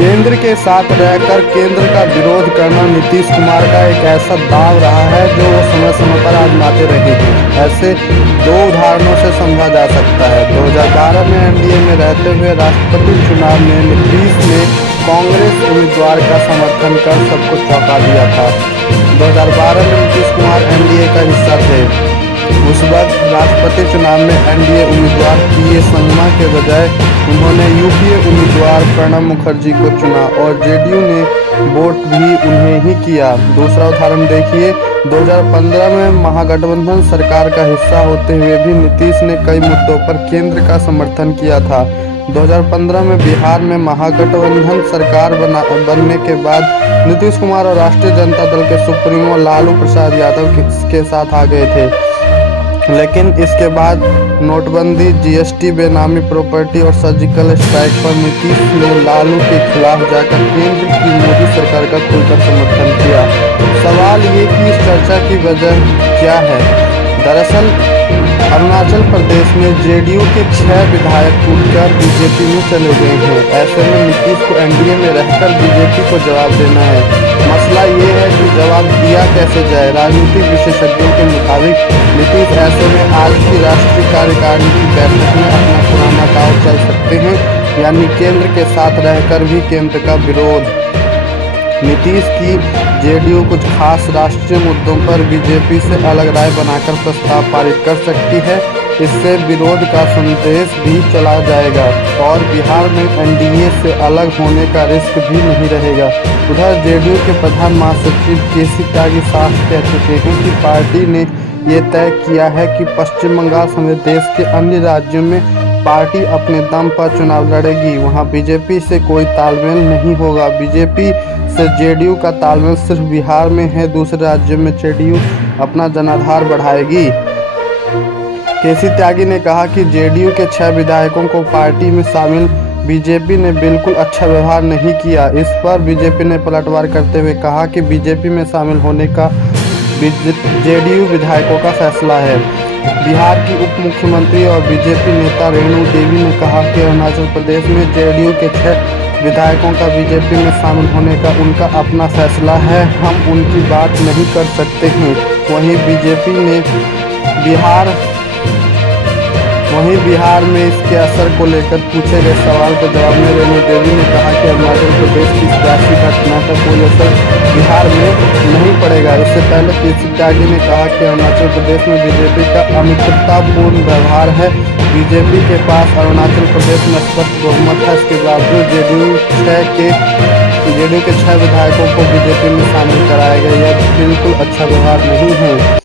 केंद्र के साथ रहकर केंद्र का विरोध करना नीतीश कुमार का एक ऐसा दांव रहा है जो वो समय समय पर आजमाते रहे हैं। ऐसे दो उदाहरणों से समझा जा सकता है। 2012 में एनडीए में रहते हुए राष्ट्रपति चुनाव में नीतीश ने कांग्रेस उम्मीदवार का समर्थन कर सबको चौंका दिया था। 2012 में नीतीश कुमार एनडीए का हिस्सा थे। उस वक्त राष्ट्रपति चुनाव में एनडीए उम्मीदवार पीए संगमा के बजाय उन्होंने यूपीए उम्मीदवार प्रणब मुखर्जी को चुना और जेडीयू ने वोट भी उन्हें ही किया। दूसरा उदाहरण देखिए, 2015 में महागठबंधन सरकार का हिस्सा होते हुए भी नीतीश ने कई मुद्दों पर केंद्र का समर्थन किया था। 2015 में बिहार में महागठबंधन सरकार बनने के बाद नीतीश कुमार और राष्ट्रीय जनता दल के सुप्रीमो लालू प्रसाद यादव के साथ आ गए थे। लेकिन इसके बाद नोटबंदी, जीएसटी, बेनामी प्रॉपर्टी और सर्जिकल स्ट्राइक पर नीतीश ने लालू के खिलाफ जाकर केंद्र की मोदी सरकार का खुलकर समर्थन किया। सवाल ये कि इस चर्चा की वजह क्या है? दरअसल अरुणाचल प्रदेश में जेडीयू के 6 विधायक टूटकर बीजेपी में चले गए हैं। ऐसे में नीतीश को एनडीए में रहकर बीजेपी को जवाब देना है। मसला ये है कि जवाब दिया कैसे जाए। राजनीतिक विशेषज्ञों के मुताबिक नीतीश ऐसे में आज की राष्ट्रीय कार्यकारिणी की बैठक में अपना पुराना दांव चल सकते हैं, यानी केंद्र के साथ रहकर भी केंद्र का विरोध। नीतीश की जेडीयू कुछ खास राष्ट्रीय मुद्दों पर बीजेपी से अलग राय बनाकर प्रस्ताव पारित कर सकती है। इससे विरोध का संदेश भी चला जाएगा और बिहार में एनडीए से अलग होने का रिस्क भी नहीं रहेगा। उधर जेडीयू के प्रधान महासचिव केसी त्यागी साफ कह चुके हैं कि पार्टी ने ये तय किया है कि पश्चिम बंगाल समेत देश के अन्य राज्यों में पार्टी अपने दम पर चुनाव लड़ेगी। वहां बीजेपी से कोई तालमेल नहीं होगा। बीजेपी से जेडीयू का तालमेल सिर्फ बिहार में है, दूसरे राज्यों में जेडीयू अपना जनाधार बढ़ाएगी। केसी त्यागी ने कहा कि जेडीयू के 6 विधायकों को पार्टी में शामिल बीजेपी ने बिल्कुल अच्छा व्यवहार नहीं किया। इस पर बीजेपी ने पलटवार करते हुए कहा कि बीजेपी में शामिल होने का जेडीयू विधायकों का फैसला है। बिहार की उप मुख्यमंत्री और बीजेपी नेता रेणु देवी ने कहा कि अरुणाचल प्रदेश में जेडीयू के 6 विधायकों का बीजेपी में शामिल होने का उनका अपना फैसला है, हम उनकी बात नहीं कर सकते हैं। वहीं बिहार में इसके असर को लेकर पूछे गए सवाल के जवाब में रेणु देवी ने कहा कि अरुणाचल प्रदेश की इस राशि घटना का कोई असर बिहार में नहीं पड़ेगा। इससे पहले केसी त्यागी ने कहा कि अरुणाचल प्रदेश में बीजेपी का अमित्रतापूर्ण व्यवहार है। बीजेपी के पास अरुणाचल प्रदेश में स्पष्ट बहुमत है। इसके बावजूद जेडीयू के 6 विधायकों को बीजेपी में शामिल कराया गया। यह बिल्कुल अच्छा व्यवहार नहीं है।